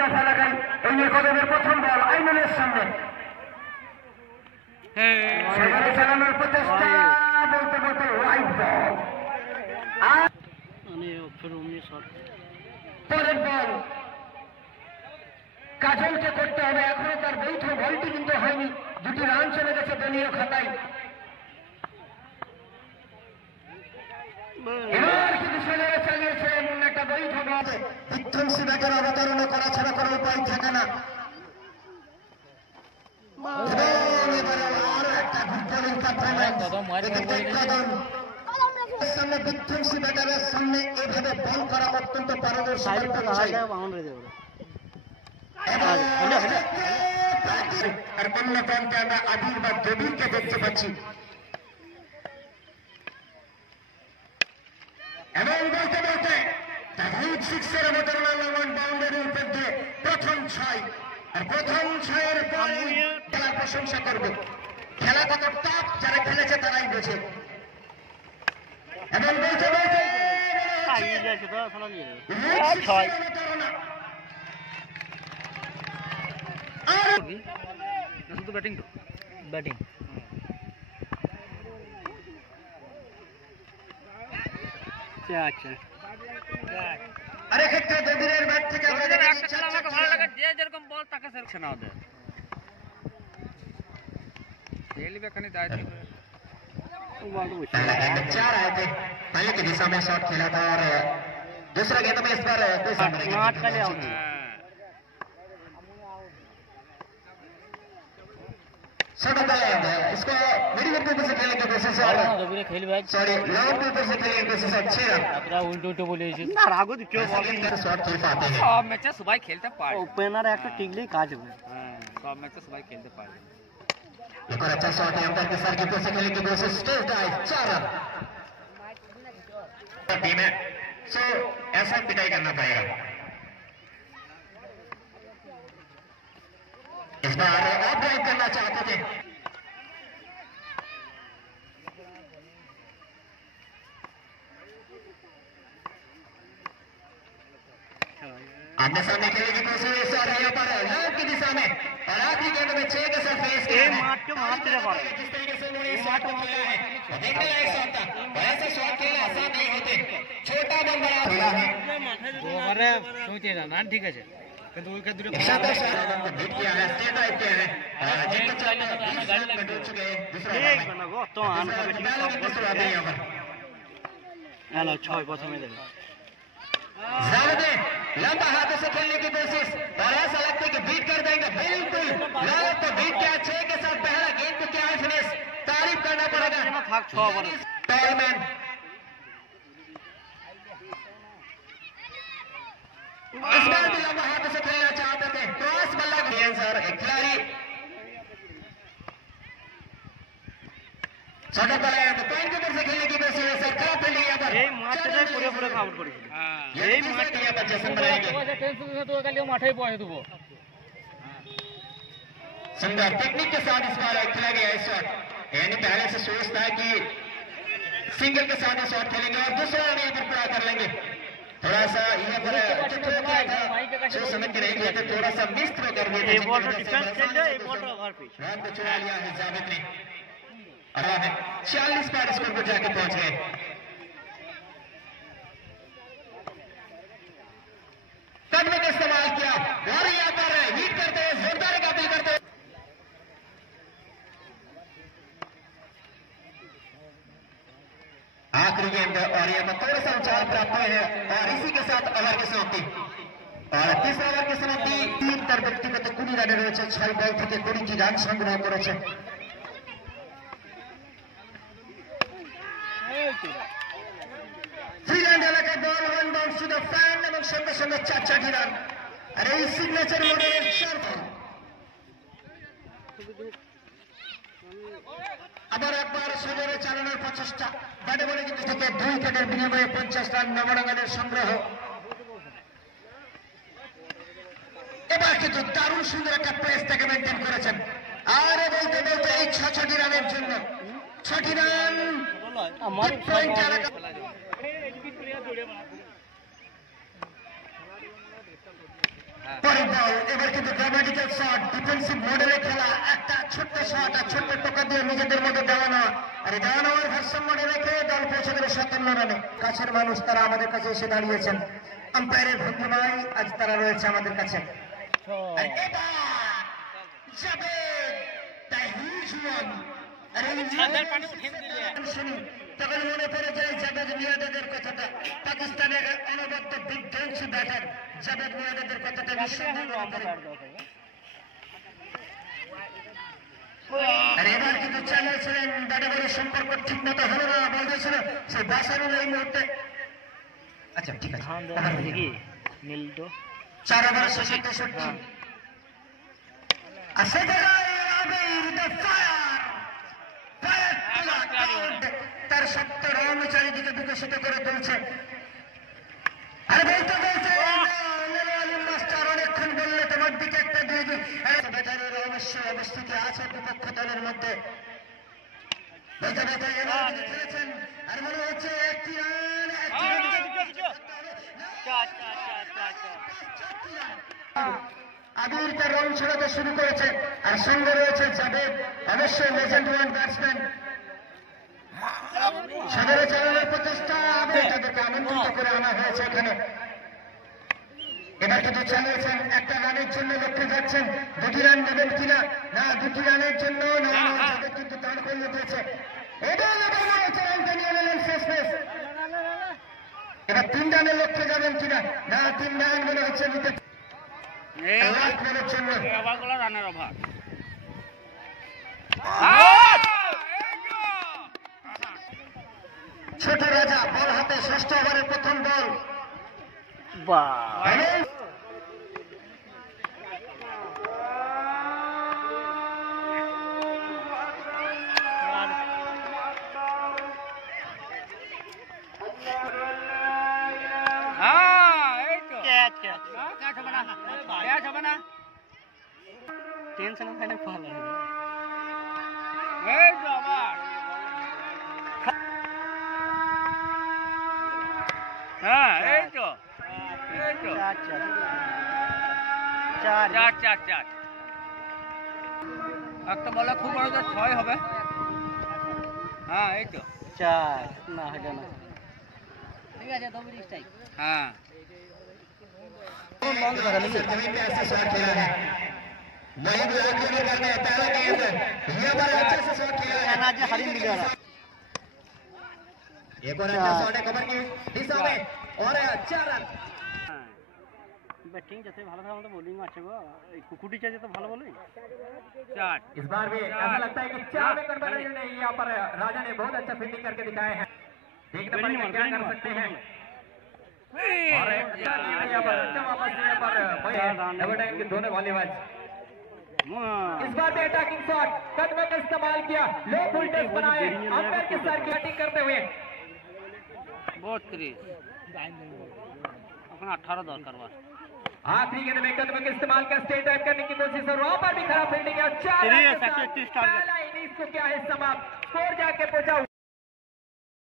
দাস এলাকায় এই কদমের প্রথম বল আইনুলের সামনে সেখানে চালানোর প্রচেষ্টা বলতে বলতে ওয়াইড বল পরের বল কাজলকে করতে হবে এখনো তার বৈধ বলটি কিন্তু হয়নি দুটি রান চলে গেছে দলীয় খাতায় এবার শুধু ছেলেরা চালিয়েছেন একটা বৈধ বল বিধ্বংসী ব্যাটের অবতারণা করা ছাড়া কোনো উপায় থাকে না আরো একটা ফুটবলের সামনে বিধ্বংসী ব্যাটারের সামনে এভাবে বল করা অত্যন্ত পারদর্শী আর অন্য প্রান্তে আমরা আবির বা দেবীরকে দেখতে পাচ্ছি এবং বলতে বলতে সিক্সের অবতারণা লঙ্ঘন বাউন্ডারির উপর দিয়ে প্রথম ছয় আর প্রথম ছয়ের পরে খেলার প্রশংসা করবে খেলা কত টপ যারা খেলেছে তারাই বোঝে এবং বলতে বলতে ব্যাটিং আচ্ছা আরে ক্ষেত্রে দেবীরের ব্যাট থেকে ভালো লাগে যে যেরকম বল তাকে সেরছে না ওদের चार आए थे पहले की दिशा में शॉट खेला था और दूसरा गेंद में इस बार इसको मिडिल के ऊपर से खेलने की कोशिश है सॉरी लॉन्ग के ऊपर से खेलने की कोशिश अच्छी है উল্টো বলে ना रागो क्यों शॉट खेल पाते हैं সব ম্যাচে সবাই খেলতে পারে ওপেনার একটা টিকলেই কাজ হবে সব ম্যাচে সবাই খেলতে পারে एक और अच्छा शॉट है अंपायर के सर के ऊपर से खेलने की कोशिश स्टेज डाइव 4 रन टीम है सो ऐसा पिटाई करना पड़ेगा इस बार ऑफ ड्राइव करना चाहते थे आमने सामने खेलने की कोशिश और यहाँ पर लॉन्ग की दिशा में और आखिरी गेंद में 6 के साथ फेस किया है जिस तरीके से उन्होंने शॉट को खेला है देखने लायक शॉट था ऐसे शॉट खेलना आसान नहीं होते छोटा बल बड़ा खेला है ওভারে শুনতে না না ঠিক আছে কিন্তু ওই কে দূরে शानदार शॉट को बीट किया है स्टेट ड्राइव किया है जिनको चाहिए 20 रन में डूब चुके हैं दूसरा ঠিক না গো তো আন হবে ঠিক সব दूसरा आता है यहाँ पर হ্যালো 6 প্রথমে দেবে जावेद लंबा हाथों से खेलने की कोशिश और ऐसा लगता है कि बीट कर देंगे बिल्कुल लालच तो बीट किया 6 के साथ पहला गेंद को क्या फिनिश तारीफ करना पड़ेगा टॉलमैन इस बार भी लंबा हाथों से खेलना चाहते थे क्रॉस बल्ला सर खिलाड़ी छोटा बल्ला तो पॉइंट के ऊपर से खेलने की कोशिश है सर क्या फील्डिंग यहाँ पर মাঠে পুরো আউট করেছিল यही माठ यहाँ पर जैसे बनाएंगे सुंदर टेक्निक के साथ इस बार खेला गया इस शॉट यानी पहले से सोचता है कि सिंगल के साथ शॉट खेलेंगे और दूसरा रन यहाँ पर पूरा कर लेंगे थोड़ा सा यहाँ पर जो समझ के नहीं गए थे थोड़ा सा मिस थ्रो कर दिए रन को चुरा लिया है जावेद ने और 40 पर स्कोर पर जाके पहुंच गए कदम का इस्तेमाल किया और यहाँ पर हिट करते हुए जोरदार काबिल करते हुए आखिरी गेंद और यहाँ पर थोड़ा सा उछाल प्राप्त हुए हैं और इसी के साथ ओवर की समाप्ति और तीसरा ओवर की समाप्ति 3 তার ব্যক্তিগত 20 রানে রয়েছে 6 বল থেকে 20টি রান সংগ্রহ করেছে ফ্রিল্যান্ড এলাকায় বল 1 বাউন্স টু দ্য ফ্যান এবং সঙ্গে সঙ্গে 4 রান আর এই সিগনেচার মডেলের 4 বল আবার একবার সুদূরে চালানোর প্রচেষ্টা ব্যাটে বলে কিন্তু থেকে 2 উইকেটের বিনিময়ে 50 রান নবরঙ্গনের সংগ্রহ এবার কিন্তু দারুণ সুন্দর একটা প্রেস থেকে মেনটেন করেছেন আর বলতে বলতে এই 6 রানের জন্য 6 রান আমার পয়েন্ট এলাকা পরের বল এবার কিন্তু ড্রামাটিক্যাল শট, ডিফেন্সিভ মডেলে খেলা, একটা ছোট্ট শট আর ছোট্ট টোকা দিয়ে নিজেদের মধ্যে দেওয়া নেওয়া, আর এই দেওয়া নেওয়ার ভারসাম্য রেখে দল পৌঁছে গেল 57 রানে। কাছের মানুষ তারা আমাদের কাছে এসে দাঁড়িয়েছেন, আম্পায়ারের ভদ্রভাই আজ তারা রয়েছে আমাদের কাছে। আর এবার যাবে the huge one। আর এই শুনি তখন মনে পড়ে যায় জাভেদ মিয়াঁদাদের কথাটা, পাকিস্তানের অনবদ্য বিধ্বংসী ব্যাটার জাভেদ মিয়াঁদাদের কথাটা নিঃসন্দেহে মনে পড়ে। আর এবার কিন্তু চালিয়েছিলেন ব্যাটাবাড়ির সম্পর্ক ঠিক মতো হলো না, বলতেছিল সেই বাসারুল এই মুহূর্তে। আচ্ছা ঠিক আছে, 4 ওভার শেষে 63। আর সে জায়গায় তার 70 রান চারিদিকে বিকশিত করে তুলছে। আর বলতে বলতে মাস্টার অনেকক্ষণ বললে তোমার দিকে একটা দিয়ে দিই, ব্যাটারের অবশ্যই অবস্থিতি আছে বিপক্ষ দলের মধ্যে। বলতে বলতে খেলেছেন আর মনে হচ্ছে একটি আবির তার রান ছড়াতে শুরু করেছে, আর সঙ্গে রয়েছে জাভেদ, অবশ্যই লেজেন্ড ওয়ান ব্যাটসম্যান। সাগরে চালানোর প্রচেষ্টা, তাদেরকে আমন্ত্রিত করে আনা হয়েছে এখানে। এবার কিন্তু চালিয়েছেন, একটা রানের জন্য লক্ষ্যে যাচ্ছেন, 2টি রান নেবেন কিনা, না 2টি রানের জন্য কিন্তু দাঁড় করিয়ে দিয়েছে। এবার রানটা নিয়ে নিলেন শেষমেশ। এবার 3 রানের লক্ষ্যে যাবেন কিনা, না 3 রান মনে হচ্ছে নিতে জন্য। রানের অভাব ছোট রাজা বল হাতে, 6ষ্ঠ ওভারের প্রথম বল। টেনশন ওখানে ভালো হ্যাঁ, এই তো চার একটা বলে খুব বড় 6 হবে। হ্যাঁ এই তো 4 না হবে না, ঠিক আছে তো স্ট্রাইক। হ্যাঁ बैटिंग जैसे भालो था मतलब बॉलिंग में अच्छे गो कुकुटी चाहिए तो भालो बोलिंग 4। इस बार भी ऐसा लगता है कि 4 में कन्वर्जन है। यहाँ पर राजा ने बहुत अच्छा फील्डिंग करके दिखाए हैं, देखने पर क्या कर सकते हैं। और यहाँ पर अच्छा वापस यहाँ पर डबल टाइम की दोनों बल्लेबाज। इस बार भी अटैकिंग शॉट कदमों का इस्तेमाल किया, लो फुल टच बनाए, अंपायर के सर की बैटिंग करते हुए 32 अपना 18 दरकार बार आखिरी गेंद में कदमों का इस्तेमाल किया, स्टे ड्राइव करने की कोशिश और वहां पर भी खराब फील्डिंग है। 4 इनिंग्स को क्या है समाप्त, स्कोर जाके पहुंचा।